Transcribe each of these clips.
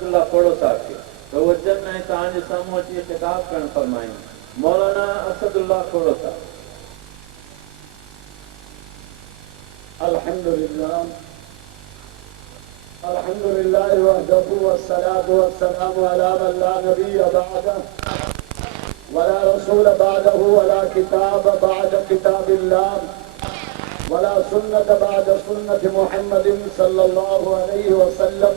असदुल्ला खोड़ो साहब के तो वो जन है तव्हांजे साम्हूं अची खिताब करण फरमाइन मौलाना असदुल्ला खोड़ो साहब। अल्हम्दुलिल्लाह अल्हम्दुलिल्लाह वहदहु वस्सलातु वस्सलामु अला मन ला नबिय्य बअदहु वला रसूल बअदहु वला किताब बअद किताबिल्लाह वला सुन्नत बअद सुन्नति मुहम्मदिन सल्लल्लाहु अलैहि वसल्लम।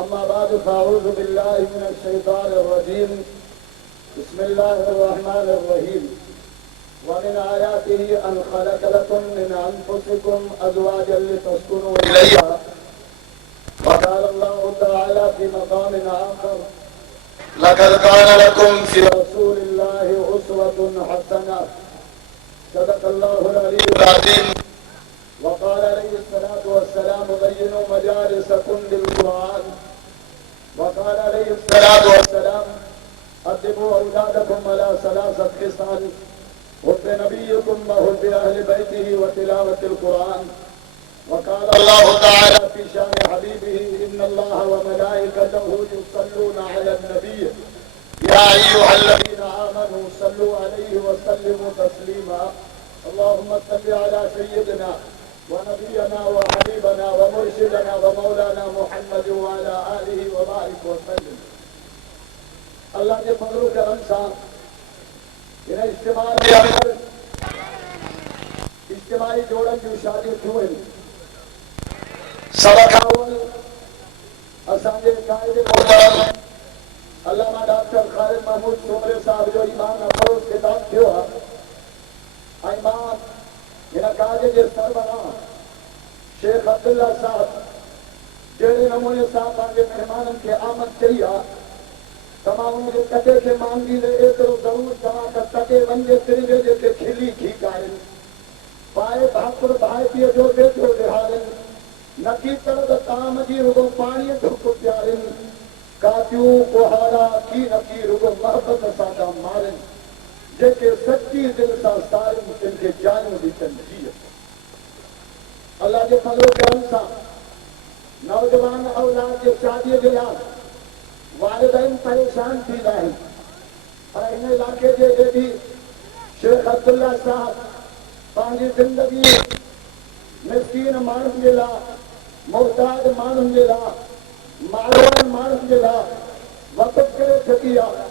अम्मा बाद फअऊज़ु बिल्लाहि मिनश शैतानिर रजीम। बिस्मिल्लाहिर रहमानिर रहीम। वमिन आयातिही अन खलक़ लकुम मिन अनफुसिकुम अज़वाजन लितस्कुनू इलैहा वक़ाल अल्लाहु तआला फी मक़ामिन आख़र लक़द कान लकुम फ़ी रसूलिल्लाहि उस्वतुन हसनह सदक़ल्लाहुल अलीयुल अज़ीम। वक़ाल अलैहिस्सलातु वस्सलामु बय्यिनू मजालिसकुम बिल-क़ुरआन वक़ाल अलैहिस्सलातु वस्सलाम अद्दिबू औलादकुम अला सलासति ख़िसाल हुब्ब नबिय्यकुम व हुब्ब अहलि बैतिही व तिलावतिल कुरान। वक़ाल अल्लाहु तआला फ़ी शानि हबीबिही इन्नल्लाह व मलाइकतहु युसल्लूना अलन नबिय्य या अय्युहल्लज़ीना आमनू सल्लू अलैहि व सल्लिमू तस्लीमा। अल्लाहुम्मा सल्लि अला सय्यिदिना व नबिय्यना व हबीबना व मुर्शिदना व मौलाना मुहम्मद व अला आलिहि व बारिक व सल्लिम। अल्लाह के फज़ल व करम सां इन इज्तिमाई जोड़न जूं शादियूं थियूं आहिनि। सभ खां अव्वल असांजे क़ाइद मोहतरम अल्लामा डॉक्टर ख़ालिद महमूद सोमरे साहब जो ईमान अफ़रोज़ ख़िताब थियो आहे ऐं मां हिन काज जे सरबराह शेख अब्दुल्ला साहब जहिड़े नमूने सां पंहिंजे महिमाननि खे आमद कई आहे तमाम उनके कटे के मांगी ले एतरो जरूर तव्हां त कटे वंजे तिरवे जेके खिली खी कारिन पाए भाकुर भाइतीअ जो बेटो विहारिन नकी तरद ताम जी रुगो पाणीअ धुप प्यारिन कातियूं कुहारा की नकी रुगो मोहब्बत सां था मारिन जेके सच्ची दिल सां सारिन तिनखे जानियूं ॾिठनि जीअ। अल्लाह जे फज़ल करम सां नौजवान औलाद जे शादीअ जे लाइ वालिदैन परेशान थींदा आहिनि पर हिन इलाइक़े जे जेकी शेख अब्दुल्ला साहब पंहिंजी ज़िंदगी मिस्कीन माण्हुनि जे लाइ मुहताज माण्हुनि जे लाइ मालवान माण्हुनि जे लाइ वक़्फ़ करे चुकी आहे।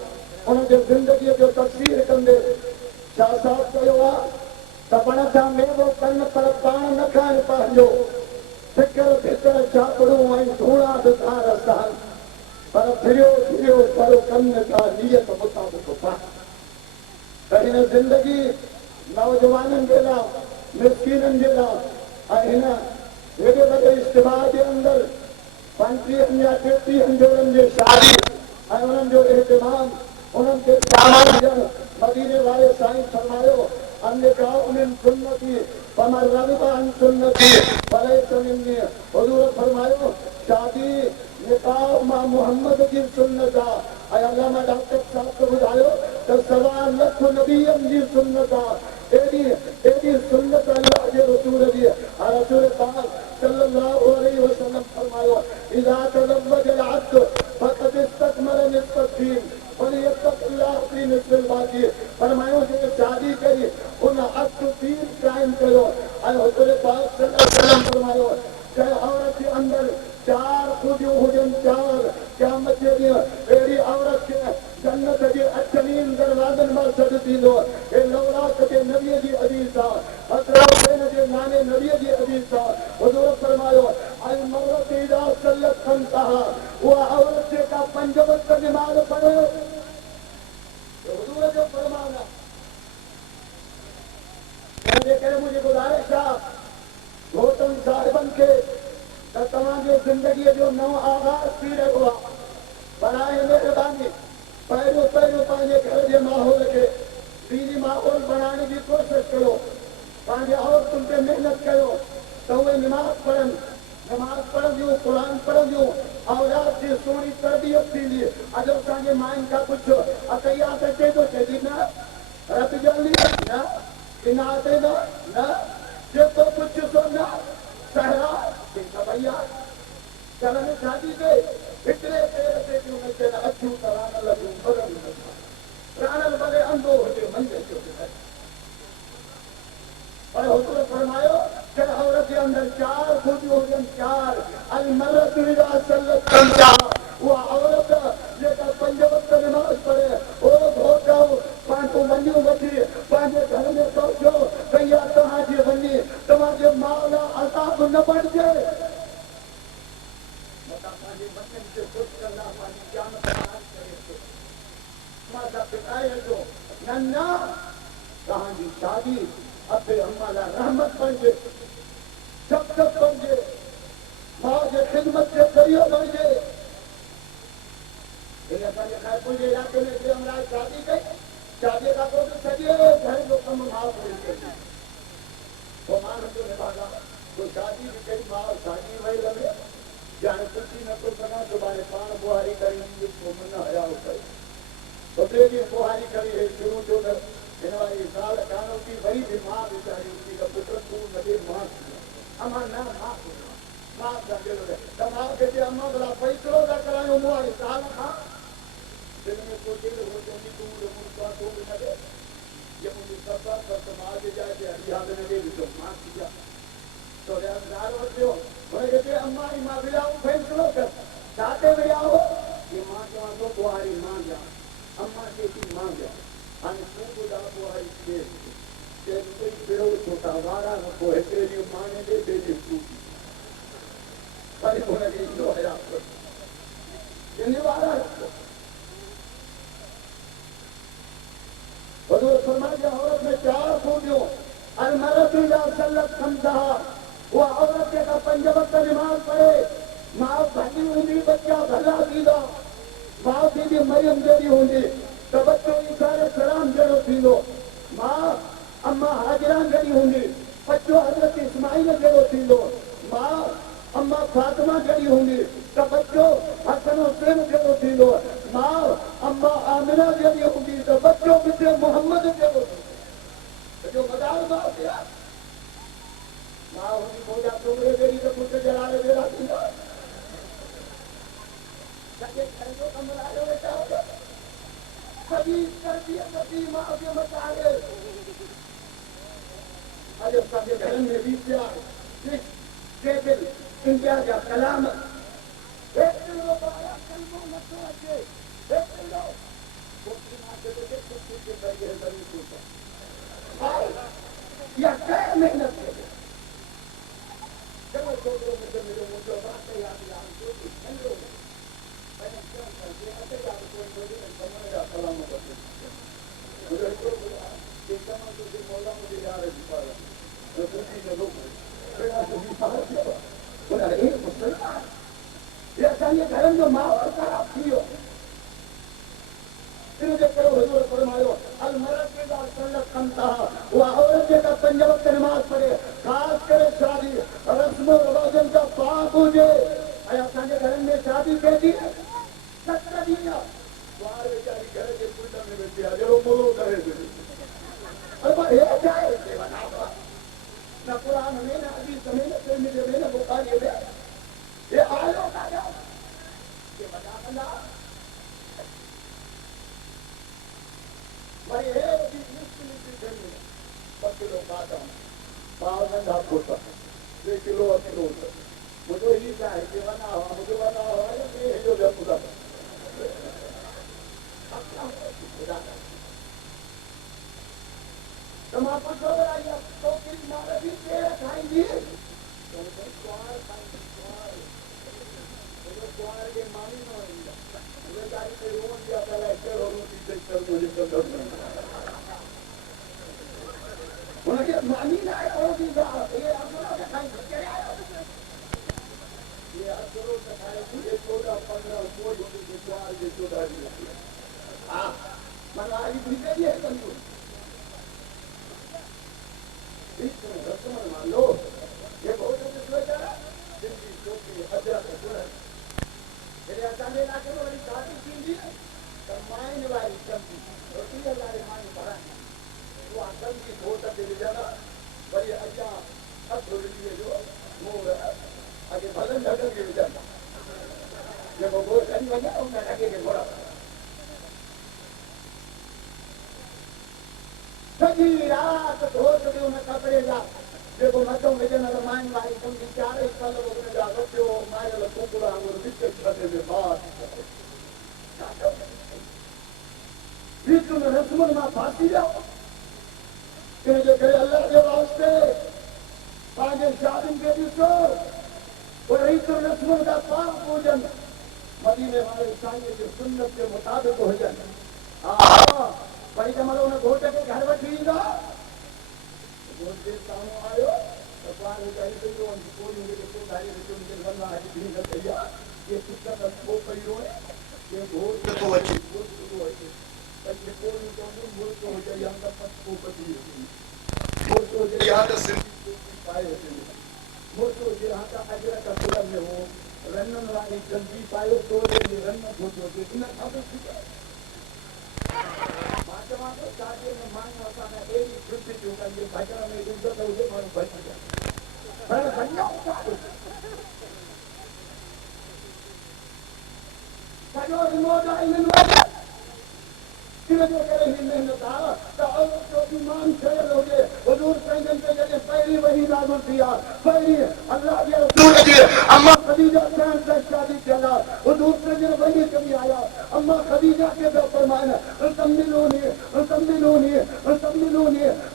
उनजे ज़िंदगीअ जो तफ़सीर कंदे छा साहब कयो आहे त वण जा मेवो कनि पर पाण न खाइनि पंहिंजो फिकर भितर चापड़ूं ऐं धूड़ा था रसान पर फिरियो फिरियो पर कनि का नियत मुताबिक़ पा त हिन ज़िंदगी नौजवाननि जे लाइ मिस्कीननि जे लाइ ऐं हिन हेॾे वॾे इज्तिमा जे अंदरि 35 या 33 जोड़नि जे शादी ऐं उन्हनि जो इहतिमाम उन्हनि खे सामान ॾियणु मदीने वारे साईं फरमायो अन्निकाहु मिन सुन्नती फमन रग़िबा अन सुन्नती फलैस मिन्नी। हुज़ूर फरमायो शादी निकाह मां मुहम्मद जी सुन्नत आहे ऐं अल्लामा डॉक्टर साहब खे ॿुधायो त 1.25 लख नबीअनि जी सुन्नत आहे। एॾी सुन्नत अल्लाह जे रसूल जी रसूल पाक सल्लल्लाहु अलैहि वसल्लम फरमायो इज़ा तज़व्वजल अब्द फ़क़द इस्तकमल निस्फ़द दीन फलियत्तक़िल्लाह फ़ी निस्फ़िल बाक़ी। फरमायो जेके शादी कई उन अब्द दीन क़ाइम कयो ऐं हुज़ूर पाक सल्लल्लाहु अलैहि वसल्लम फरमायो जंहिं औरत जे अंदरि 4 ख़ूबियूं हुजनि 4 क़यामत जे ॾींहुं अहिड़ी औरत खे जन्नत जे 8 दरवाज़नि मां सॾु थींदो। हे लौलाक जे नबीअ जी हदीस आहे हज़रत हुसैन जे नाने नबीअ जी हदीस आहे। हुज़ूर फरमायो अल मरअत इज़ा सल्लत खम्सहा उहा औरत जेका 5 वक़्त नमाज़ पढ़े हुज़ूर जो फरमान आहे। तंहिंजे करे मुंहिंजी गुज़ारिश आहे घोटनि साहिबनि खे त तव्हांजे ज़िंदगीअ जो नओं आगाज़ थी रहियो आहे बराए महिरबानी पहिरियों पंहिंजे घर जे माहौल खे दीनी माहौल बणाइण जी कोशिशि कयो। पंहिंजे औरतुनि ते महिनत कयो त उहे नमाज़ पढ़ंदियूं क़ुर पढ़ंदियूं औलाद जी सुहिणी तरबियत थींदी। अॼु असांजे माइनि खां पुछो अकैया त अचे थो चइजी न रत जल्दी न इनाते न जेको कुझु सो न सहरा भैया चलन शादी के हिकिड़े पेर ते जूं नचनि अखियूं त रानल जूं बलनि नथा रानल भले अंधो हुजे मंझि जो पर हुजूर फरमायो कि औरत के अंदर चार खूबियूं हुजनि चार अल मर्रतु इज़ा सल्लत खमसा उहा औरत जेका 5 वक़्त नमाज़ पढ़े ओ घोटो पंहिंजो वञो वठी पंहिंजे घर में पहुचो भैया तव्हांजी वञी तव्हांजे माउ लाइ अज़ाब न बणिजे पंहिंजे बचनि खे ख़ुशि कंदा पंहिंजी जान बर्बाद करे थो मां त पिटाए थो न न तव्हांजी शादी अबे अम्मा लाइ रहमत बणिजे शफ़क़त बणिजे माउ जे ख़िदमत जो ज़रियो बणिजे असांजे ख़ैरपुर जे इलाइक़े में जे हमरा शादी कई शादी खां पोइ त सॼे घर जो कमु माउ पूरी कई पोइ मां नथो निभागा पोइ शादी बि कई माउ शादी वई लॻे ॼाण पुछी नथो सघां सुभाणे पाण बुहारी करे ईंदी पोइ मन हयाओ करे पोइ ॿिए ॾींहुं बुहारी करे हे शुरू थियो त हिन वारी साल कान थी वरी बि मां वीचारी उथी त पुट तूं न ॾे मां अमा न मां त मां खे चए अमा भला फ़ैसिलो था करायूं मूं वारी साल खां दिन में सोचे हो चवंदी तूं मुंहिंजो तूं बि न ॾे ये मुंहिंजी ससु आहे त मां जे जाइ ते हरियाद न ॾे ॾिसो मां थी विया तो ॻाल्हि वरितो हुनखे चए अमा मां वियाऊं फ़ैसिलो कर छा ते विया हो कि मां चवां थो बुहारी मां ॾियां अमा चए थी मां ॾियां हाणे तूं ॿुधा बुहारी थिए कोई पिड़ो छोटा वारा न पोइ हिकिड़े ॾींहुं माने ॾे ॿिए ॾींहुं तूं वरी हुनखे ईंदो हया इन वारा रखो हुजूर फरमाया औरत में चार खूबियूं अल मर्रतु इज़ा सल्लत खमसहा उहा औरत जेका 5 वक़्त नमाज़ पढ़े माउ भली हूंदी बच्चा भला थींदा माउ थींदी मरियम जहिड़ी हूंदी त बच्चो ईसा अलैहिस्सलाम जहिड़ो थींदो माउ अम्मा हाजिरा जहिड़ी हूंदी बच्चो हज़रत इस्माइल जहिड़ो थींदो माउ अम्मा फातिमा जहिड़ी हूंदी त बच्चो हसन हुसैन जहिड़ो थींदो माउ अम्मा आमिना जहिड़ी हूंदी त बच्चो बिचे मोहम्मद जहिड़ो थींदो जो मदार माउ थिया माउ हुंदी मौजा टोकरे जहिड़ी त पुट जहिड़ा जहिड़ा थींदा सॼे घर जो कमु लाहियो वेठा हुजो सॼी तरबियत सॼी माउ जे मथां आहे अॼु असांजे घरनि में वीसिया टेबल इंडिया जा कलाम एतिरो ॿार कलमो नथो अचे एतिरो पोइ मां चयो कुझु कुझु करे ज़रूरु सोचो इहा कंहिं महिनत कजे चङो छोकिरो मूंखे मिलियो मुंहिंजो बात यादि नंढो कलाम मौला मुंहिंजे यार जी असांजे घरनि जो माहौल ख़राब थी वियो इनजे करे हुजूर फरमायो अल मर्रतु इज़ा सल्लत खमसहा उहा औरत जेका 5 वक़्त नमाज़ पढ़े ख़ासि करे शादी रस्म रवाजनि खां पाक हुजे ऐं असांजे घरनि में शादी कहिड़ी 7 ॾींहं ॿार वीचारी घर जे कुंड में वेठी आहे जहिड़ो मोलो करे न क़ुरान में न हदीस में न तिरमिज़ी में न बुखारी में ये आयो काॾा ये वॾा कंदा वरी हे जी मुश्किल थी 2 किलो बादाम पाव नंढा फुट 2 किलो अखरोट मुंहिंजो ही छा आहे कि वञा हुआ मुंहिंजो वञा हुआ हेॾो ॿियो त मां पुछो आई टोकरी मार बि केरु खाईंदी कुंवार खे मानी न वणंदी रोटी आहे कहिड़ो रोटी हुनखे मानी न आहे रोटी खाईंदी हा माना रसमन मान लो ये बहुत सिंधी छोकिरी अदरक गुड़ जॾहिं असांजे इलाइक़े में वरी शादी थींदी त माइन वारी कमती 30,000 मायूं भराइनि उहा कमती घोट ते विझंदा वरी अॻियां हथु विझी वेझो मोर अॻे भलनि ढक खे विझंदा वो गोर कहीं बन गया उनका लगे के थोड़ा सजी रात धोत के उन कपड़े जा देखो मतो में न मान मारी तुम विचार इस साल लोग ने जा रखो मारे लो कुकुरा और बिस्तर छते में बात बीच में रस्मन में फांसी जाओ कि जो करे अल्लाह के वास्ते पांच शादी के दिसो और रही तो रस्मन का पाक पूजन मदीने वाले सांगे के सुन्नत के मुताबिक हो जाए हां भाई जमालो ने घोटे के घर में ठींगा घोटे सामने आयो तो पार हो जाए तो जो कोई उनके को गाड़ी में जो उनके बनना है ठीक है भैया ये किसका को परियो है ये घोट तो अच्छी घोट तो अच्छी पर ये कोई तो घोट तो हो जाए यहां का पत को पति घोट तो जो यहां का सिंधी पाए होते हैं घोट तो जो यहां का अजरा का पुरम में हो रन्नन वाली जल्दी पायो तो ये रन्नन घोट होते इतना अब ठीक है मातमा तो साजे में मान होता है एक शुद्ध जो का ये भजन में इज्जत हो जे मारो बच गया पर भजन का सजो रिमोट इन किने जो करे ही मेहनत आ तो जो ईमान से लोगे हुजूर संगम पे जने पहली वही नाज़िल किया पहली अल्लाह के रसूल जी अम्मा खदीजा से शादी किया हुजूर संगम वही कभी आया अम्मा खदीजा के दो फरमाया तम्मिलूनी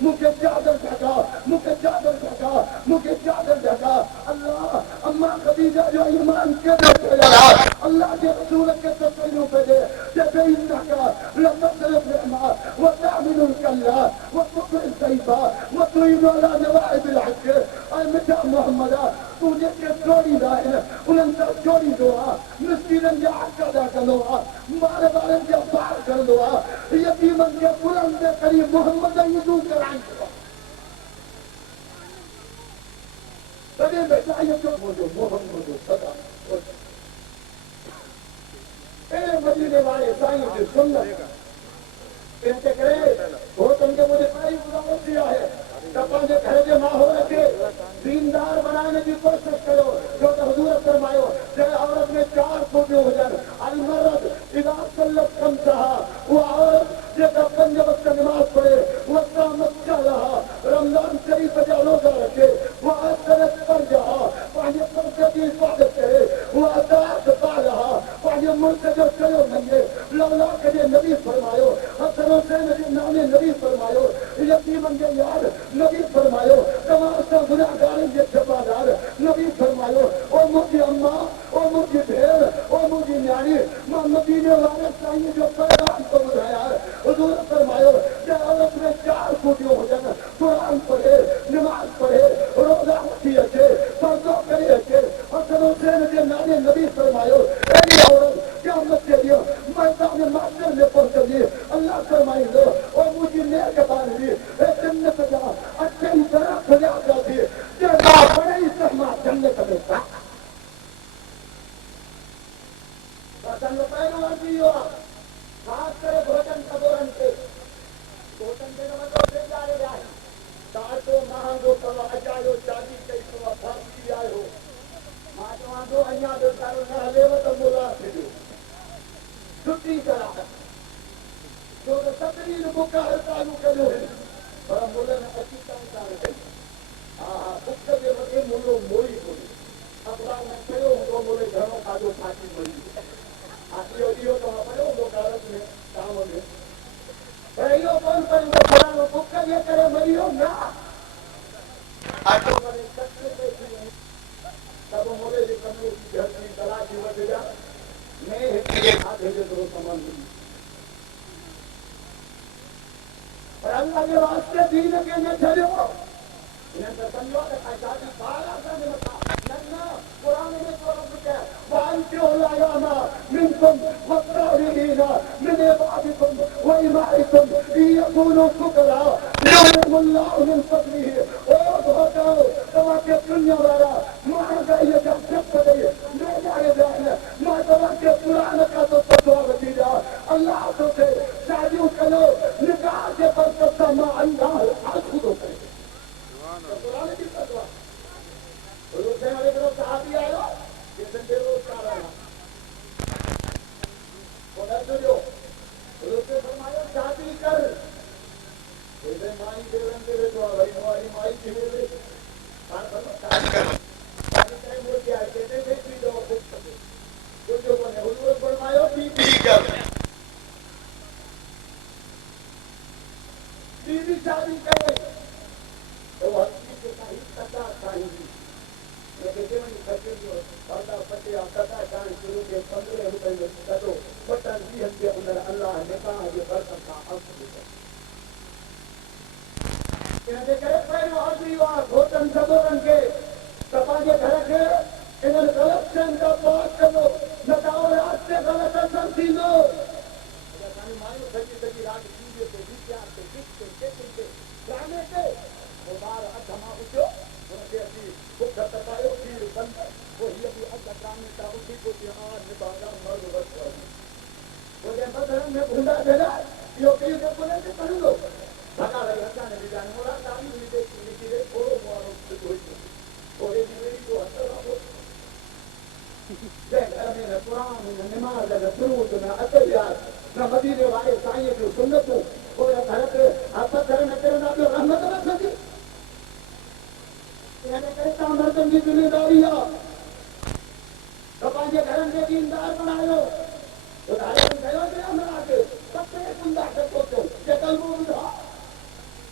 मुझे चादर ढका मुझे चादर ढका अल्लाह अम्मा खदीजा जो ईमान के दो अल्लाह के रसूल के तस्वीरों पे दे जैसे इनका وتعمل الكلا وتطع السيفا وتعين على نواعب الحق المتى محمد توني كتوري دائنا وننسى توري دعاء مسكينا جاء كذا كذا مال بارن جاء بار كذا يتيما جاء قرآن ده كريم محمد يدوم كرعين تبين بتاعي جو محمد صدق ايه مدينة वाले साईं की सुन्नत इनके करे वो तुमके मुझे बड़ी उदाहरण दिया है तब जो घर के माहौल के दीनदार बनाने की कोशिश करो जो हुजूर फरमायो चाहे औरत में 4 खूबी हो जाए अलमरद इदा सल्लत खमसहा वो औरत जो 5 वक्त नमाज पढ़े वो मक्का रहा रमजान शरीफ का रोजा रखे वो असरत पर जहा पानी पर की इबादत करे वो अदात पा रहा पानी मुल्क जो चलो नहीं लौला के नबी फरमायो हसनों से नाने नबी फरमायो यतीमन के यार नबी फरमायो तमाम से गुनाहगार ये छपादार नबी फरमायो ओ मुझे अम्मा ओ मुझे ढेर ओ मुझे न्याणी मदीने वाले साईं जो पैगाम को बुझाया हुजूर फरमायो कि औरत में 4 खूबियां हो जाना कुरान पढ़े नमाज पढ़े रोजा रखी अच्छे पर्दो करे अच्छे हसनों से नाने नबी फरमायो ऐसी औरत क्या मत करियो मैदान मास्टर में पहुंच गई अल्लाह फरमाई दो और मुझे नेक बार भी जन्नत जा अच्छी तरह खुदा जाती है जैसा बड़े ही सहमा जन्नत में था भजन पैरो दियो खास करे भोजन कबोरन के मतलब से जा रहे हैं तातो महंगो कलो अजायो शादी कई तो फांसी आयो मातवा दो अया दो तारो न लेव तो बोला फिरो छुट्टी करा जो तकरीर बुकार चालू करो पर बोले न अच्छी काम कर हां बुक के मथे मुलो मोई बोली अखबार में कयो तो बोले घरों का जो फांसी बोली आतियो दियो तो पड़ो वो कारत में काम में रहियो कौन पर वो कुरान बुक के करे मरियो ना आटो करे सच्चे पे तब मोले जी कमरे की घर की तलाश वध जा मैं ये हाथ है जो समान पर अल्लाह के वास्ते दीन के न चलो इन्हें तो समझो कि आजादी बाला करने मत नन्ना कुरान में तो लिखा है Wancho लायामा मिनकुम वत्तारीना min ibadikum wa imaikum yakunu fuqara yu'minullahu min fadlihi और बताओ तुम्हारे दुनिया वाला मार गए जब जब पड़े ले जाए जाए मार तुम्हारे कुरान का तो फतवा दिया अल्लाह तो से शादी करो निकाह के पर तमा अल्लाह खुद होते हैं कुरान की फतवा तो लोग वाले को साहबी आयो ये संदेश का रहा बाग टीवी ते वीडियो ते किसते केतिरे ड्रामे ते वो बार अधमा उठो उनके अची बुख तपायो खीर बंद वो हीअ बि अध ड्रामे तां उथी को आज निभागा मर्द वठ वो जे बदन में भूंडा देना यो पी के बोले ते कर लो भगा रही हटा ने जान मोरा ताली भी दे लिखी रे थोड़ो मारो तो और ये मेरी को अंदर आओ जे घर में कुरान में नमाज में दुरूद में अतयात न मदीने वाले साईं जो सुन्नत और घर पे आप घर में तेरे नाम रहमत न सकी यानी करे ता मर्दन की जिम्मेदारी है तो पांचे घर में दीनदार बनायो उदाहरण कयो जे हमरा के सबसे कुंडा के सोचो जे कलमो बुझा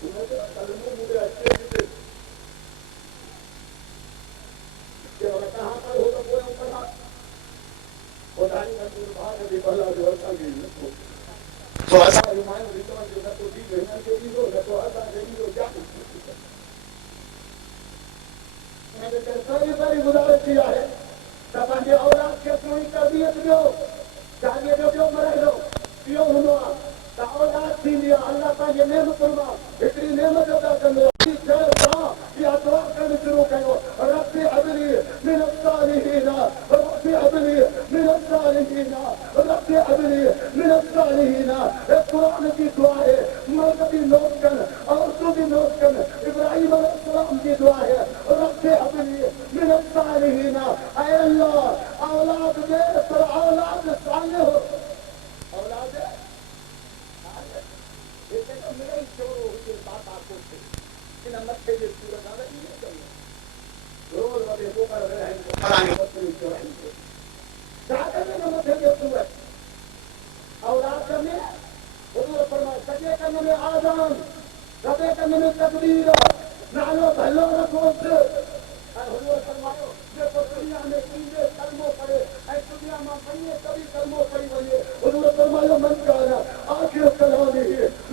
तुम्हें कलमो मुझे अच्छे से ये वाला कहां पर हो तो कोई ऊपर हाथ उदाहरण का भाग भी पहला जो होता है तो ऐसा हिमायत विद्वान जो तो दी गई ना के दी हो तो ऐसा नहीं हो क्या मैंने सारी गुजारिश किया है तब ये औलाद के पूरी तरबियत दो जागे जो मरे लो पियो हुआ ता औलाद थी लिया अल्लाह का ये नेमत फरमा इतनी नेमत अदा करो या दुआ करना शुरू करो रब्बी अबली मिन अस्सालिहीन रब्बी अबली मिन अस्सालिहीन रब्बी अबली मिन अस्सालिहीन ये कुरान की दुआ है मर्द भी नोट कर और तू भी नोट कर इब्राहिम अलैहिस्सलाम की दुआ है रब्बी अबली मिन अस्सालिहीन ऐ अल्लाह औलाद दे पर औलाद साले हो औलाद ये तो मेरे ही छोरो के बात आपको इन मत्थे के सूरत आ रही है रोज वाले को कर रहे हैं पराने बच्चे को रहेंगे जाकर में मत्थे के सूरत औलाद में हुजूर फरमाए सजे करने में आजान रबे करने में तकबीर नालो भलो रखो और हुजूर फरमायो जो दुनिया में कीजे कलमो पड़े ऐ दुनिया में पढ़िए कभी कलमो पढ़ी बने हुजूर फरमायो मन का आखिर कलामी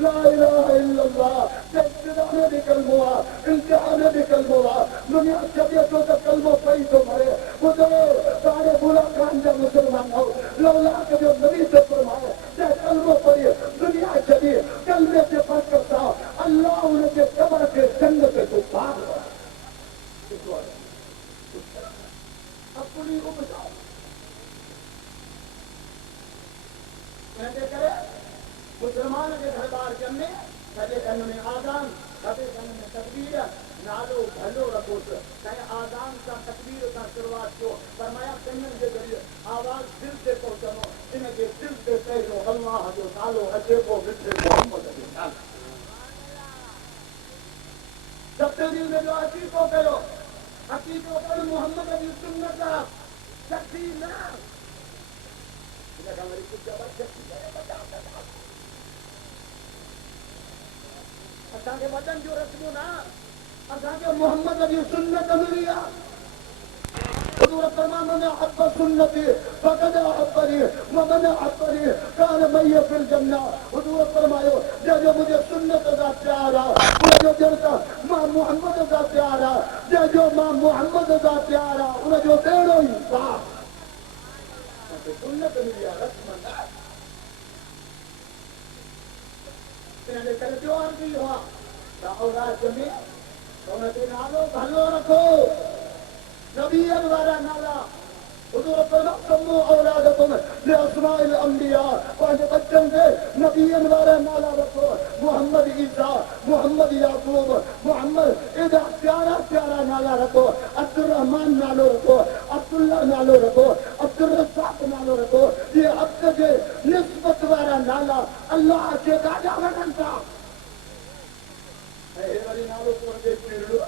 ला इलाहा इल्लल्लाह इब्तिदा में भी कलमो इंतहा में भी कलमो दुनिया जब तो कलमो पढ़ी तो मरे खुदा सारे बुला खान जब मुसलमान हो लौला के जो नबी से फरमाए जे कलमो पढ़ी दुनिया चली कलमे से फर्क करता अल्लाह उनके कब्र के जन्नत को पार अपनी को बचाओ कहते करे मुसलमान के घर बार जन्मे कदे कन में आजान कदे कन में तकबीर नालो भलो रखो चाहे आजान का तकबीर का शुरुआत को फरमाया कन्नन के जरिए आवाज दिल से पहुंचाओ इनके दिल से कहो अल्लाह जो नालो अचे को मिठे मोहम्मद सबसे दिल में जो अची को करो हकीको पर मोहम्मद की सुन्नत शक्ति ना इनका हमारी कुछ जबरदस्ती है असांखे वचन जो रस्मो ना असांखे मोहम्मद की सुन्नत मिली आहे हुजूर फरमाया मन अहब्ब सुन्नती फक़द अहब्बनी व मन अहब्बनी कान मैय फिल जन्नह हुजूर फरमायो जो मुझे सुन्नत का प्यार है जो जनता मां मोहम्मद का प्यार है जो मां मोहम्मद का प्यार है उन जो बेड़ो ही साफ सुन्नत मिली है रस्म इन्होंने कर जो अर्जी हुआ औलाद में उनके नालो भलो रखो नबीयन वाला नाला हुजूर फरमाया औलादकुम लिअस्माइल अंबिया पांच बच्चों से नबीयन वाला नाला रखो मोहम्मद ईसा मोहम्मद याकूब मोहम्मद इदा प्यारा प्यारा नाला रखो अब्दुल रहमान नालो रखो अब्दुल्ला नालो रखो अब्दुल रज़्ज़ाक नालो रखो ये अब्द के निस्बत वाला नाला अल्लाह के दादा वनता है वाली नालो को दे पिरलो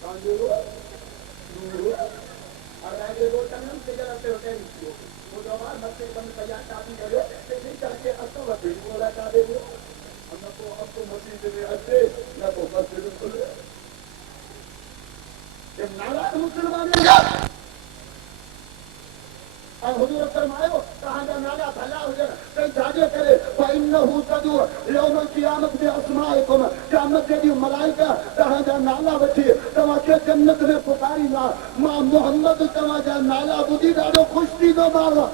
कांजो और आगे दो तंगम से जलाते होते हैं वो जवान बच्चे बंद तैयार शादी करो लेकिन करके असर भी बोला का दे दो हम तो अब तो मस्जिद में अच्छे ना तो मस्जिद खुले ये नाराज मुसलमान और हुजूर फरमायो कहां जा नाला भला हो जाए कहीं जागे करे फइन्नहु तदु यौम क़यामत में अस्माइकुम क़यामत के दिन मलाइका कहां जा नाला वठी तवा के जन्नत में पुकारी ना मां मोहम्मद तवा जा नाला बुधी ॾाढो खुश थी दो मारो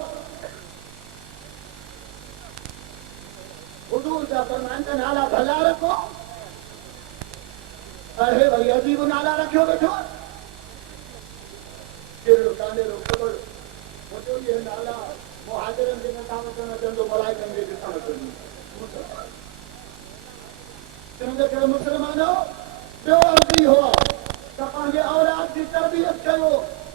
हुजूर का फरमान का नाला भला रखो। अरे भाई अजीब नाला रखो बेठो कांदे खबर मुझे ये नाला मुहाजिरन जे नथा वठण अचनि मलाइकनि जे ॾिसण अचनि चवंदे करे मुस्लमानो ॿियो अर्ज़ी हो त पंहिंजे औलाद जी तरबियत कयो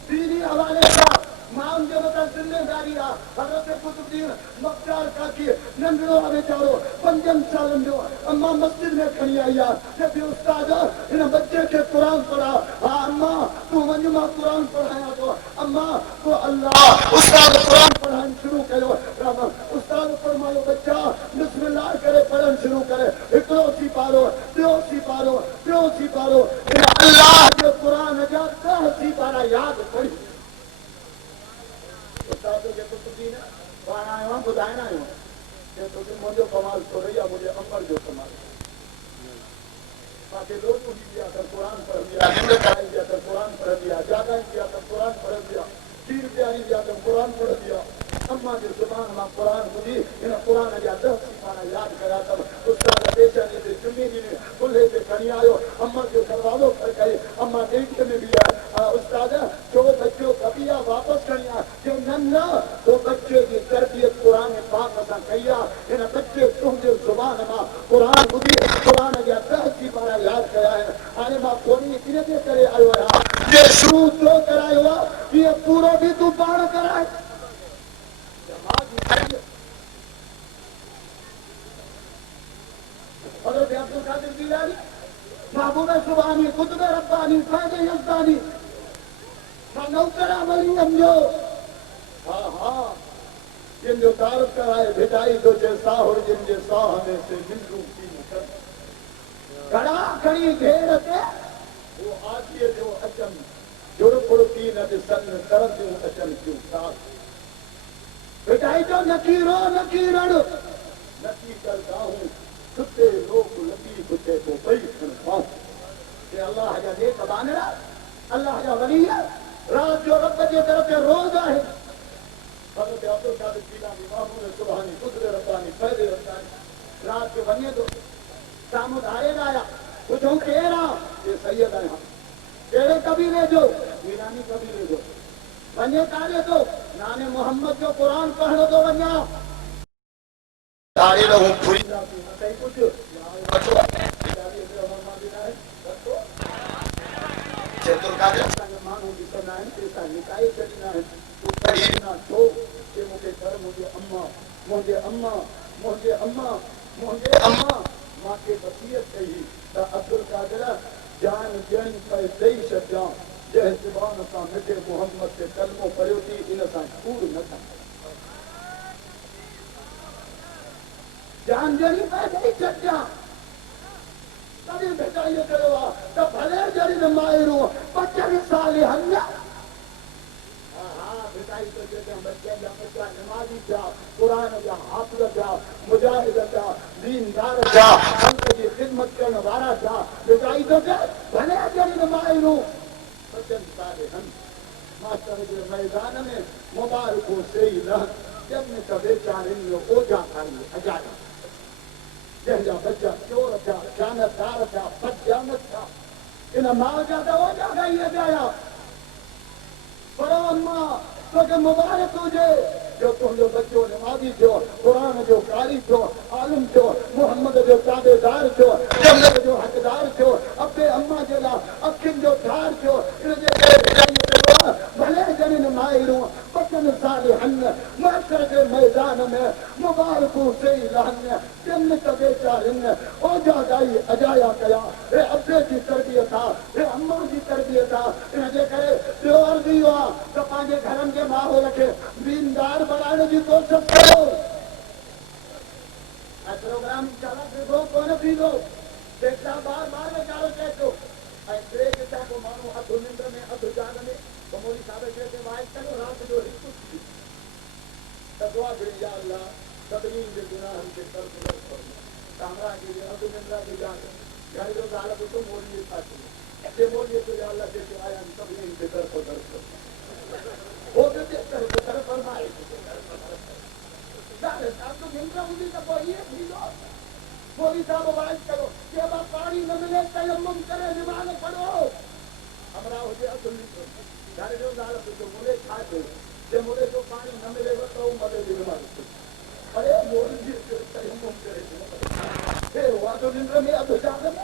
दीनी हवाले सां माउनि जे मथां ज़िम्मेदारी आहे। हज़रत कुतुबुद्दीन बख्तियार काकी नंढड़ो आहे वीचारो 5 सालनि जो अम्मा मस्जिद में खणी आई आहे चए उस्ताद हिन बच्चे खे क़ुर पढ़ा। हा अम्मा तूं वञ मां क़ुर पढ़ायां थो। अम्मा तो अल्लाह उस्ताद क़ुर पढ़ाइण शुरू कयो। उस्ताद फरमायो बच्चा बिस्मिल्लाह करे पढ़ण शुरू करे। हिकिड़ो सिपारो ॿियो सिपारो टियों सिपारो हिन अल्लाह जे क़ुर जा 10 सिपारा यादि पढ़ी। उस्ताद खे कुतुबुद्दीन पाण आयो आहे ॿुधाइण आयो आहे कि मुझे कमाल थोड़ी है मुझे अमर जो कमाल बाकी लोग दिया कर कुरान पढ़ दिया दिया कर कुरान पढ़ दिया ज्यादा दिया कर कुरान पढ़ दिया 3 प्यारी दिया कर कुरान पढ़ दिया। अम्मा जो जुबान मां कुरान ॿुधी हिन कुरान जा 10 सिपारा यादि कया अथव। उस्ताद पेशानी ते चुनी ॾिनी कुल्हे ते खणी आयो अम्मा जो दरवाज़ो खड़काए अम्मा ॾेख में बि उस्ताद जो बच्चो कभी आहे वापसि खणी आ जो न तो बच्चे जी तरबियत कुरान पाक सां कई आहे। हिन बच्चे तुंहिंजे ज़ुबान मां कुरान ॿुधी कुरान जा 10 सिपारा यादि कया आहिनि। हाणे मां कोनी इन जे करे आयो आहियां जे शुरू जो करायो आहे इहो पूरो बि तूं पाण कराए। हज़रत अब्दुल कादिर जीलानी महबूब सुभानी कुतुब रब्बानी फैज़ यज़दानी मां नौकरा वली समझो। हा हा जिन जो तारुफ कराए भिटाई तो जे साहुर जिन जे साह में से निंदू की कर घड़ा खड़ी घेर ते वो आदीअ जो अचन जुड़ फुड़की न ॾिसन तरंदियूं अचन थियूं साथ भिटाई जो नकीरो नकीरण नकी करदा हूं सुते लोग लगी बुते को बई खन पाऊं कि अल्लाह जा नेक बानरा अल्लाह जा वली रात जो रब जे तरफ रोज आहे। हज़रत अब्दुल कादिर जीलानी महबूब सुभानी कुतुब रब्बानी फैज़ रब्बानी रात जो वञे थो साम्हूं धारे आया पुछूं केरु आहे ये सैयद आहियां कहिड़े कबीले जो जीलानी कबीले जो वञे काॾे थो नाने मोहम्मद जो क़ुर पढ़ण थो वञा। धारे रहूं फुरी कई कुझु माण्हू ॾिसंदा आहिनि पैसा निकाए छॾींदा आहिनि छो कि मूंखे घर मुंहिंजे अम्मा मुंहिंजे अम्मा मुंहिंजे अम्मा मुंहिंजे अम्मा मूंखे वसीयत कई त अब्दुल कादिर जान ॾियणी पए ॾेई छॾिजां जंहिं ज़ुबान सां मिठे मोहम्मद ते कलमो पढ़ियो थी इन सां कूड़ न था जान ॾियणी पए ॾेई छॾिजां तॾहिं भिटाईअ कयो आहे त भले जड़ी न माहिरूं 25 साल हल नमाज़ी थिया क़ुरान जा हाफ़िज़ थिया मुजाहिद थिया दीनदार थिया संत जी ख़िदमत करण वारा थिया भिटाई थो थिए भले जड़ी न माहिरूं 25 साल मास्टर जे मैदान में मुबारकूं सही न जन्नत बेचारिन जो ओझा खाई अजाया जंहिंजा बच्चा चोर थिया ख़यानतदार थिया बदकियामत थिया इन माउ जा त ओझा खाई अजाया। पर अम्मा तोखे मुबारक हुजे जो तुंहिंजो बच्चो नमाज़ी थियो क़ुरान जो कारी थियो आलिम थियो मोहम्मद जो ताबेदार थियो जन्नत जो हक़दार थियो अबे अम्मा जे लाइ अखियुनि जो धार थियो भले जड़िन माहिरूं 25 साल हन महशर जे मैदान में मुबारकूं सही लहन जन्नत बेचारिन ओझा ॾाई अजाया कया। हे अबे जी तरबियत आहे हे अम्मा जी तरबियत आहे इन जे करे ॿियो अर्ज़ इहो आहे त पंहिंजे घरनि जे माहौल खे दीनदार बनाइण जी कोशिशि कयो। ऐं प्रोग्राम चला कोन थींदो जेका बार वीचारो चए थो ऐं टे किता को माण्हू अधु निंड में अधु जाग में मोदी साहिब चए थो वाइस कयो राति जो हिकु थी त दुआ घुरी या अल्लाह सभिनी जे गुनाहनि खे कर गुज़र करो तांगा जी अधु निंड अधु जाग घर जो ॻाल्हि ॿुधो मोदीअ छा चयो मोदीअ चयो या अल्लाह जेके आया आहिनि सभिनी खे कर गुज़र करो हो बि कर फरमाए ॻाल्हि निंड हूंदी त पोइ इहे थींदो मोदी साहब आवाज करो कि अब पानी न मिले तयम्मुम करे नमाज पढ़ो हमरा हो गया तो घर जो दाल तो मुझे खा दे जे मुझे जो पानी न मिलेगा तो मदे दिन नमाज अरे मोदी जी तयम्मुम करे फिर हुआ तो दिन में अब जाने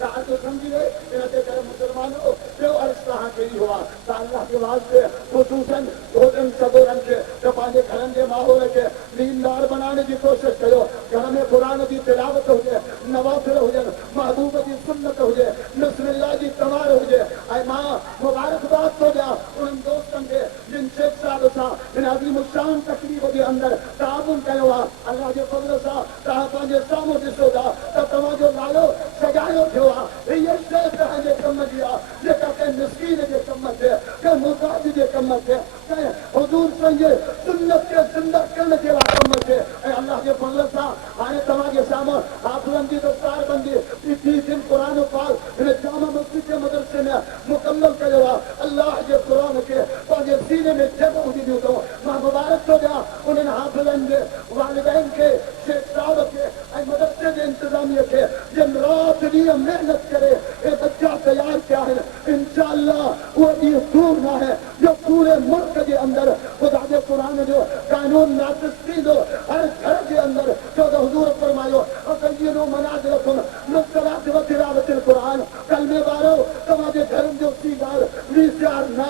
रात तो समझी गए इनके करे मुसलमानों जो अर्ज कहाँ के ही हुआ अल्लाह के वास्ते खुसूसन भोजन सबोरन के पांचे घरन के माहौल के दीनदार बनाने की कोशिश करो घर में कुरान की तिलावत हो जाए नवाफिल हो जाए महबूब की सुन्नत हो जाए बिस्मिल्लाह की तवार हो जाए ऐ माँ मुबारकबाद तो जा उन दोस्तों के जिन शेख साहब सा इन अजीम शान तकलीफ के अंदर ताबुन कयो अल्लाह के फजल सा तव्हां पंहिंजे साम्हूं ॾिसो था त तव्हां जो नालो सजायो थियो आहे इहे शइ तव्हांजे कम जी आहे जेका कंहिं मिस्कीन जे कम ते कंहिं मुहताज जे कम ते कंहिं हुजूर संगे सुन्नत खे ज़िंदा करण जे लाइ कम ते ऐं अल्लाह जे फज़ल सां हाणे तव्हांजे साम्हूं हाफ़िज़नि जी दस्तारबंदी ॾिठी जिन क़ुर पाक हिन जामा मस्जिद जे मदरसे में मुकमल कयो आहे अल्लाह जे क़ुर खे पंहिंजे सीने में जॻह ॾिनियूं अथव मां मुबारक थो ॾियां उन्हनि हाफ़िज़नि जे वालिदैन खे शेख साहब खे ऐं मदरसे जे इंतिज़ामिया खे जिन राति ॾींहुं महिनत करे हे बच्चा तैयार किया है इंशाअल्लाह वो ॾींहुं दूर न है जो पूरे मुल्क के अंदर खुदा जे कुरान जो कानून नाफ़िज़ थींदो हर घर के अंदर छो त हुज़ूर फरमायो अक़य्यिनु मनाज़िलकुम बिस्सलाति व तिलावतिल क़ुरान कलमे वारो तव्हांजे घरनि जो सींगार वीसीआर न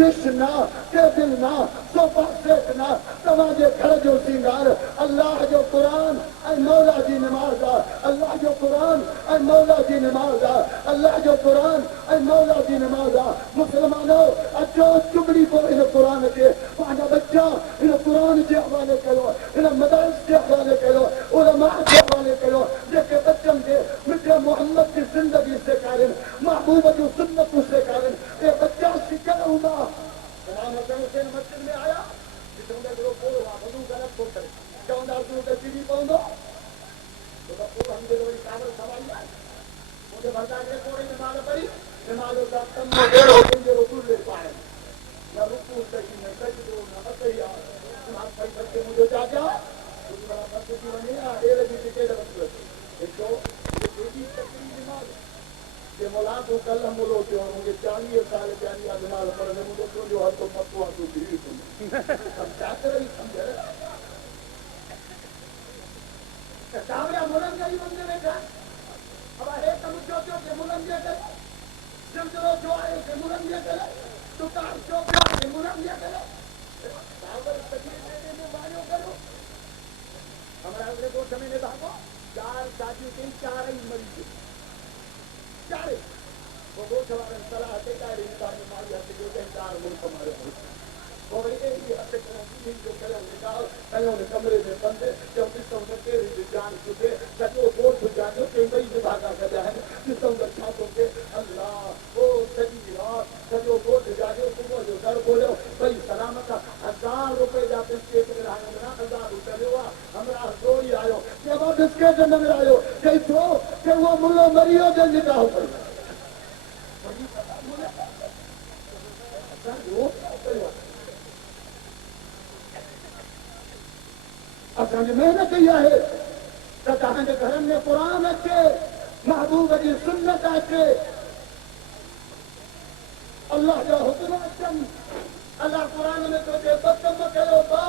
डिश न टेबल न सोफा सेट न तव्हांजे घर जो सींगार अल्लाह जो क़ुरान ऐं मौला जी नमाज़ आहे अल्लाह जो क़ुरान ऐं मौला जी नमाज़ आहे अल्लाह जो क़ुरान ऐं मौला जी नमाज़ आहे मुसलमानों अचो चुगड़ी पोइ हिन क़ुरान खे पंहिंजा बच्चा हिन क़ुरान जे हवाले कयो हिन मदरस जे हवाले कयो उलमा जे हवाले कयो जेके बच्चनि खे मिठे मोहम्मद जी ज़िंदगी सेखारनि महबूब जूं सुन्नतूं सेखारनि हे बच्चा सिखियल हूंदा सलाम हसन हुसैन मस्जिद में आया ॾिसंदे हिकिड़ो पोइ वॾो ग़लति थो करे चवंदा तूं त चिड़ी पवंदो मुझे बता के कोई नमाज पढ़ी नमाज का तम डेढ़ हो गई रसूल ले पाए न रुकू सही न सजदो न अतैया नमाज पढ़ी करके मुझे जा क्या कुछ बड़ा मत की बने डेढ़ भी टिके बच्चे देखो ये बेटी तकरी नमाज के मौला को कल हम लोग जो मुझे 40 साल प्यारी नमाज पढ़ने मुझे तो जो हर तो मतवा तो दी तुम क्या करे समझे कावड़ा मुलंग गई बंदे में का अब है समझो के मुलंग करे जमजरो जो आए के मुलंग करे दुकान जो के मुलंग करे कावड़ तकलीफ देने में मानो करो हमारा अगले को समय में भागो 4 साथी के 4 ही मरीज 4 वो सवाल सलाह देता है इंसान मारी हाथ जो 4 मुल्क हमारे वो ये हद तक जो करे निकाल कहीं कमरे में बंद जब भी सब तेरी जान छुटे सजो बोल जानो के मई भागा कर है जिसम छातों के अल्लाह ओ सजी रात सजो बोल जानो सुबह जो घर बोलो भाई सलामत 1000 रुपए जाते स्टेट में रहने में 1000 रुपए हुआ हमरा चोरी आयो जब आप इसके जन्म में आयो कहीं तो कि वो मुल्ला मरियो जो निकाह कर असांजी महिनत इहा आहे त तव्हांजे घरनि में क़ुर अचे महबूब जी सुन्नत अचे अल्लाह जा हुक्म अचनि अल्लाह क़ुर में तो चए ॿ कम कयो था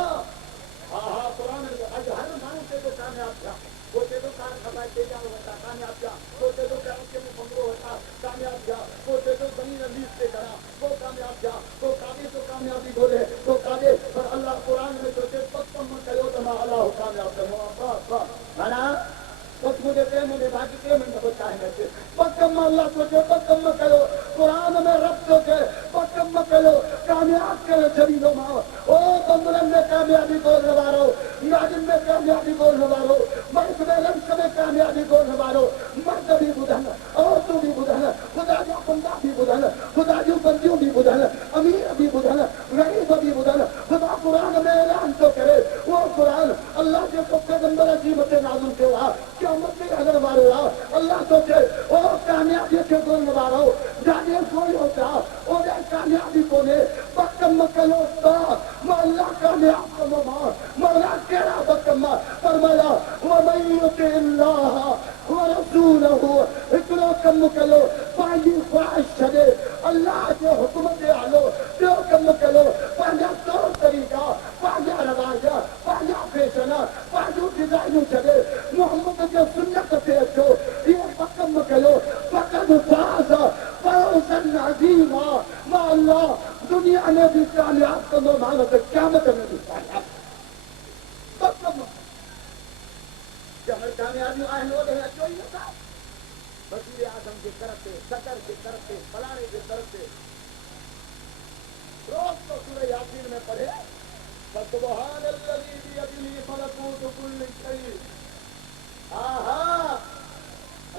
हा हा क़ुर अॼु हर माण्हू ते तो कामयाब थिया वो ते तो कार खपाए तेजा वठा कामयाब थिया वो ते तो बैंक में पंगो वठा कामयाब थिया वो ते तो ज़मीन लीज ते करा वो कामयाब थिया वो काबे तो कामयाबी ॻोल्हे वो काबे पर अल्लाह क़ुर में तो चए ॿ कम कयो त मां अल्लाह कामयाब कंदो बस माना कुछ मुझे टे मुझे बाकी 3 मिनट बताएंगे पक्कम अल्लाह तो जो पक्कम करो कुरान में रब तो के पक्कम करो कामयाब करो शरीरों में ओ बंदरन में कामयाबी बोलने वालों नाजिम में कामयाबी बोलने वालों मर्द में लंस में कामयाबी बोलने वालों मर्द भी बुधन औरतों भी बुधन खुदा जो बंदा भी बुधन खुदा जो बंदियों भी बुधन अमीर भी बुधन गरीब भी बुधन खुदा कुरान में ऐलान तो करे वो कुरान अल्लाह के पैगंबर अजीमत नाज़िल के हुआ अगर मारो अल्लाह तो ओ कामयाबी के बोलने वालों जाने कोई होता और कामयाबी को ने पक्कम कलो तो अल्लाह का कामयाब कमो मौला केड़ा बकमा फरमाया वमन युतिल्लाह व रसूलहु हिकिड़ो कमु कयो पंहिंजी ख्वाहिश छॾे अल्लाह जे हुकुम ते हलो ॿियो कमु कयो पंहिंजा तौर तरीक़ा पंहिंजा रवाज पंहिंजा फैशन पंहिंजूं डिज़ाइनूं छॾे मोहम्मद जे सुन्नत ते अचो इहे ॿ कमु कयो फ़क़द फाज़ फौज़न अज़ीमा मां अल्लाह दुनिया में भी कामयाब कंदो माण्हू त क़यामत में भी कामयाब ॿ कम जंहिं कामयाबियूं आहिनि ओॾे अचो ई नथा वज़ीर आज़म जे कर ते सदर जे कर ते फलाणे जे कर ते रोज़ तो सूरह यासीन में पढ़े फसुबहान अल्लज़ी बियदिही मलकूतु कुल्लि शै आहा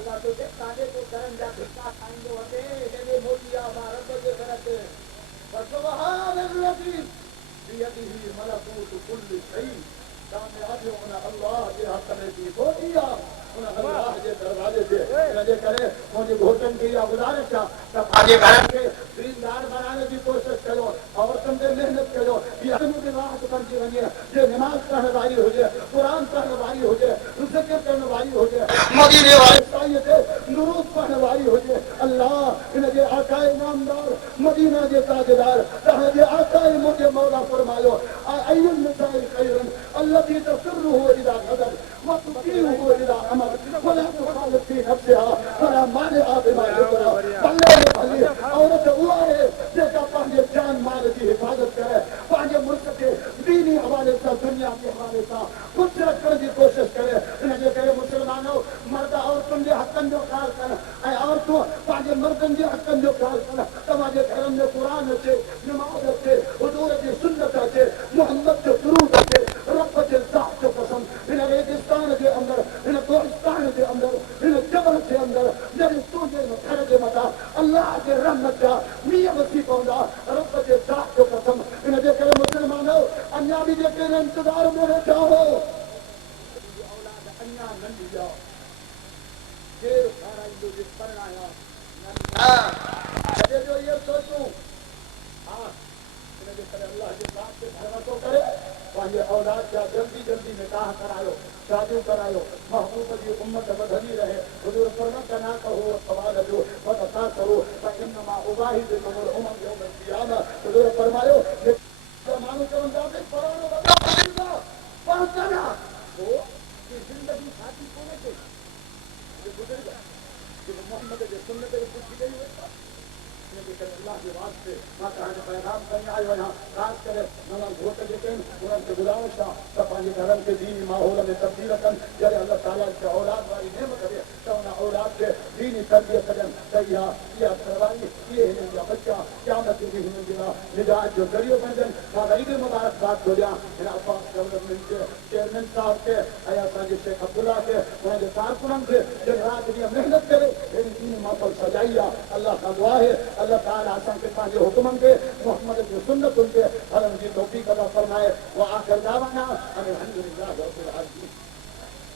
अल्लाह तो के काजे को करन जा भिक्का खाईंदो हटे हेॾे मोटिया मां रब जे घर ते फसुबहान अल्लज़ी बियदिही मलकूतु कुल्लि शै कामयाबी उन अल्लाह जे हक़ में थी कोन्हे उन अल्लाह जे दरवाजे ते इनजे करे मुंहिंजी घोटनि खे इहा गुज़ारिश आहे त पंहिंजे घरनि खे दीनदार बनाइण जी कोशिशि कयो औरतुनि ते महिनत कयो इहा राहत बणिजी वञे जे निमाज़ पढ़ण वारी हुजे क़ुर पढ़ण वारी हुजे ज़िक्र करण वारी हुजे मदीने वारे साईं ते दुरूद पढ़ण वारी हुजे अल्लाह इनजे आकाए नामदार मदीना जे ताजदार तव्हांजे आकाए मुंहिंजे मौला फरमायो अय्युल निसाई खैरुन التي تسره إلى غدر وتطيعه إلى أمر ولا تخالف في نفسها ولا مانع بما يقرأ भले औरत उहा आहे जेका पंहिंजे जान माल जी हिफ़ाज़त करे पंहिंजे मुल्क खे दीनी हवाले सां दुनिया जे हवाले सां कुझु रखण जी कोशिशि करे इनजे करे मुस्लमानो मर्द औरतुनि जे हक़नि जो ख़्यालु कनि ऐं औरतूं पंहिंजे मर्दनि जे हक़नि जो ख़्यालु कनि तव्हांजे घरनि में क़ुर अचे नमाज़ अचे हुज़ूर जी सुन्नत अचे मोहम्मद जो दुरूद अचे रब जे ज़ात जो कसम हिन रेगिस्तान जे अंदरि हिन कोहिस्तान जे अंदरि हिन जबल जे अंदरि जॾहिं तुंहिंजे घर जे मथां अल्लाह जे रहमत जा मींहं वसी पवंदा रब जे ज़ात जो कसम इनजे करे मुस्लमानो अञा बि जेके इंतज़ार में वेठा हो औलाद अञा नंढी आहे केरु खाराईंदो जे परिणाया जॾहिं जो इहो सोचूं हा इनजे करे अल्लाह जे ज़ात ते भरोसो करे पंहिंजे औलाद जा जल्दी जल्दी निकाह करायो शादियूं करायो महबूब जी उम्मत वधंदी रहे हुजूर फरमाया ना कहो सवाल जो वता करो इन्नमा उबाही जे कमल उमर जो क़यामत हुजूर फरमायो माण्हू चवंदा कि फलाणो वॾो बुज़ुर्ग पहुचना हो कि ज़िंदगी साथी कोन्हे के ये बुज़ुर्ग कि मोहम्मद जे सुन्नत खे पुछी गई वेठा इनके करे अल्लाह के वास्ते मां तव्हांखे पैगाम खणी आयो आहियां ख़ासि करे नवां घोट जेके आहिनि उन्हनि खे गुज़ारिश आहे त पंहिंजे घरनि खे दीनी माहौल में तब्दील कनि जॾहिं अल्लाह ताला खे औलाद वारी नेमत ॾिए त उन औलाद खे दीनी तरबियत ॾियनि त इहा सरवाई इहे हिननि जा बच्चा क़यामत जी हिननि जे लाइ निजात जो ज़रियो बणजनि मां वरी बि मुबारकबाद थो ॾियां हिन अफ़ाक़ डेवलपमेंट जे चेयरमैन साहिब खे ऐं असांजे शेख अब्दुल्ला खे हुनजे कारकुननि खे जॾहिं राति ॾींहुं महिनत करे अहिड़ी दीनी महफ़िल सजाई आहे अल्लाह खां दुआ आहे अल्लाह ताला असांखे पंहिंजे हुकुमनि खे मोहम्मद जी सुन्नतुनि खे हलण जी तौफ़ीक़ अता फरमाए व आख़िर दावाना अनिल हम्दुलिल्लाहि रब्बिल आलमीन